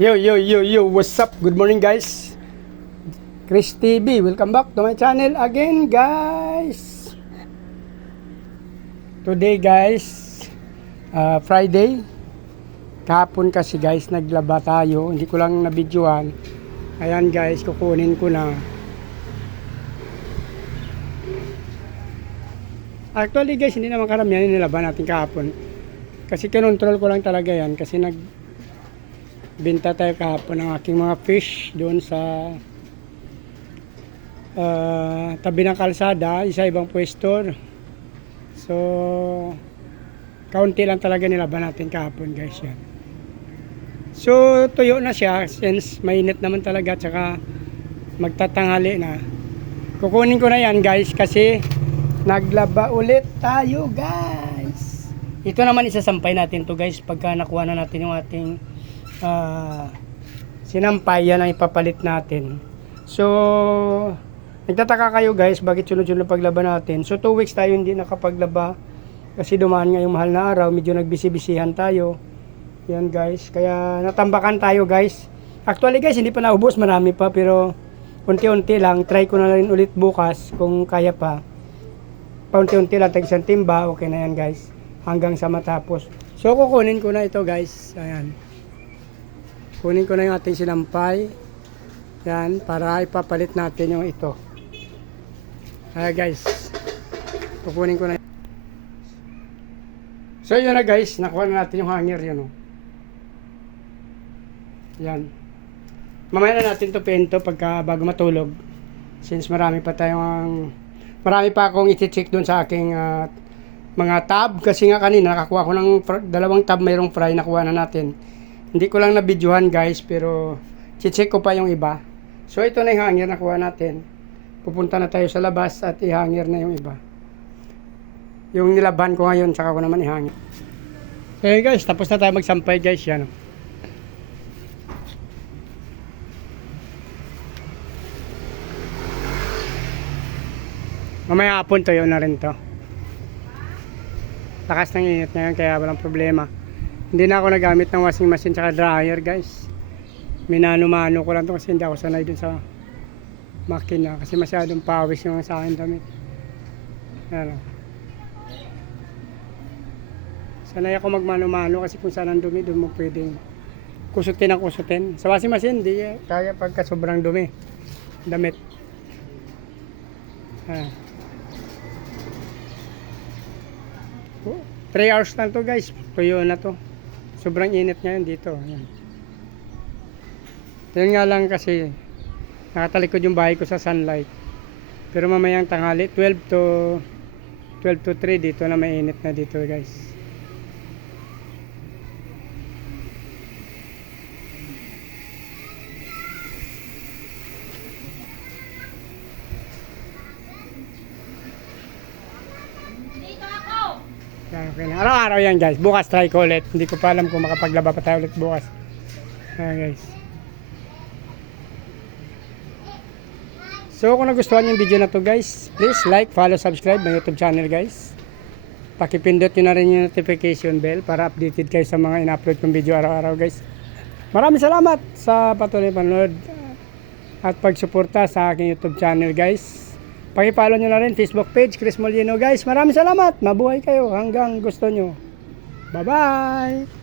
Yo, what's up? Good morning, guys. Chris TV, welcome back to my channel again, guys. Today, guys, Friday. Kahapon kasi, guys, naglaba tayo. Hindi ko lang nabidyohan. Ayan, guys, kukunin ko na. Actually, guys, hindi naman karamihan yung nilaba natin kahapon. Kasi kinontrol ko lang talaga yan. Kasi binta tayo kahapon ng aking mga fish doon sa tabi ng kalsada, ibang pwesto. So kaunti lang talaga nilaban natin kahapon, guys, yan. So tuyo na siya since mainit naman talaga, tsaka magtatanghali na. Kukunin ko na yan, guys, kasi naglaba ulit tayo, guys. Ito naman isasampay natin to, guys, pagka nakuha na natin yung ating sinampay. Yan ang ipapalit natin. So nagtataka kayo, guys, bakit sunod-sunod paglaba natin. So 2 weeks tayo hindi nakapaglaba kasi dumaan nga yung mahal na araw, medyo nagbisi-bisihan tayo. Yan, guys, kaya natambakan tayo, guys. Actually, guys, hindi pa naubos, marami pa, pero unti-unti lang. Try ko na rin ulit bukas kung kaya pa. Paunti-unti lang, tag isang timba, okay na yan, guys, hanggang sa matapos. So kukunin ko na ito, guys. Ayan, kunin ko na yung ating sinampay. Yan, para ipapalit natin yung ito. Ayan, guys, kukunin ko na. So yun na, guys, nakuha na natin yung hanger yun, oh. Yan, mamaya na natin to pento pagka bago matulog, since marami pa akong iti-check doon sa aking mga tab. Kasi nga kanina nakakuha ko ng 2 tab, mayroong fry, nakuha na natin. Hindi ko lang nabidyohan, guys, pero check ko pa yung iba. So ito na yung hanger nakuha natin. Pupunta na tayo sa labas at i-hanger na yung iba. Yung nilaban ko ngayon, saka ko naman i-hanger. So yun, guys, tapos na tayo magsampay, guys. Yan, oh. Mamaya hapon tuyo na rin to. Lakas ng init ngayon, kaya walang problema. Hindi na ako nagamit ng washing machine tsaka dryer, guys. Minano-mano ko lang to kasi hindi ako sanay dun sa makina, kasi masyadong pawis yung sa akin damit. Ano, sanay ako magmano-mano kasi kung saan ang dumi, doon mo pwedeng kusutin. Sa washing machine, hindi kaya pagka sobrang dumi damit. 3 hours lang to, guys, tuyo na to. Sobrang init ngayon dito. Ayan. Yun nga lang kasi nakatalikod yung bahay ko sa sunlight. Pero mamayang tanghali 12 to 3 dito na mainit na dito, guys. Okay na. Araw-araw yan, guys. Bukas try ko ulit. Hindi ko pa alam kung makapaglaba pa tayo ulit bukas. Guys. So kung nagustuhan yung video na to, guys, please like, follow, subscribe my YouTube channel, guys. Pakipindot nyo na rin yung notification bell para updated kayo sa mga in-upload kong video araw-araw, guys. Maraming salamat sa patuloy panonood at pagsuporta sa aking YouTube channel, guys. Pakipollow nyo na rin Facebook page, Chris Molino, guys. Maraming salamat. Mabuhay kayo hanggang gusto nyo. Bye-bye!